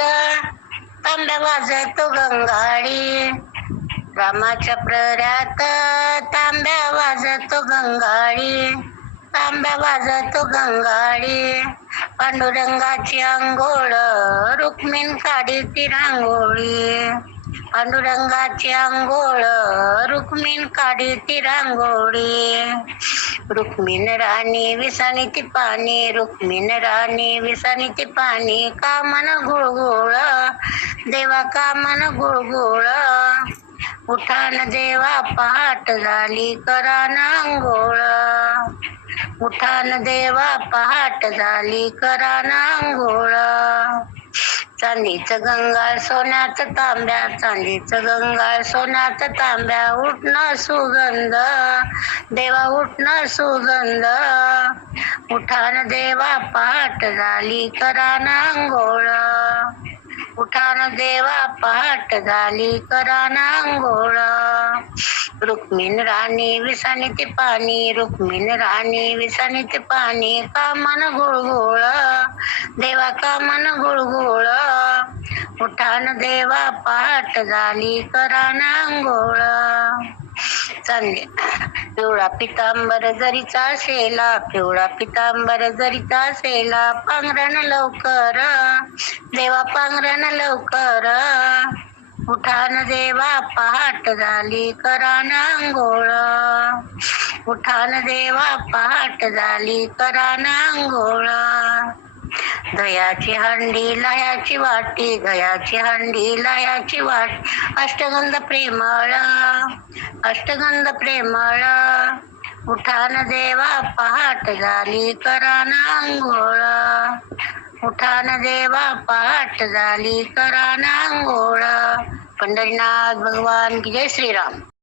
प्रऱ्यात तांब्या वाजतो गंगाळी. रामाच्या प्रऱ्यात तांब्या वाजतो गंगाळी. तांब्या वाजतो गंगाळी. पांडुरंगाची अंघोळ रुक्मिण काढीती रांगोळी. पांडुरंगाची अंघोळ रुक्मिण काढीती रांगोळी. रुक्मिण राणी विसानीती पाणी. रुक्मिण राणी विसानीती पाणी. कामन गुळगुळ देवा कामन गुळगुळ. उठान देवा पहाट झाली करान अंघोळ. उठान देवा पहाट झाली करान अंघोळ. चांदीचं गंगाळ सोन्याचं तांब्या. चांदीचं गंगाळ सोन्याचं तांब्या. उठणं सुगंध देवा उठणं सुगंध. उठान देवा पहाट झाली करान अंघोळ. उठान देवा पहाट झाली करान अंघोळ. रुक्मिण राणी विसानीती पाणी. रुक्मिण राणी विसानीती पाणी. कामन गुळगुळ देवा कामन गुळगुळ. उठान देवा पहाट झाली करान अंघोळ. चांदी पिवळा पितांबर जरीचा शेला. पिवळा पितांबर जरीचा शेला. पांघरण लवकर देवा पांघरण लवकर. उठान देवा पहाट झाली करान अंघोळ. उठान देवा पहाट झाली करान अंघोळ. दह्याची हंडी लह्याची वाटी. दह्याची हंडी लह्याची वाटी. अष्टगंध प्रेमळ अष्टगंध प्रेमळ. उठान देवा पहाट झाली करान अंघोळ. उठान देवा पहाट झाली करान अंघोळ. पंढरीनाथ भगवान की जय श्रीराम.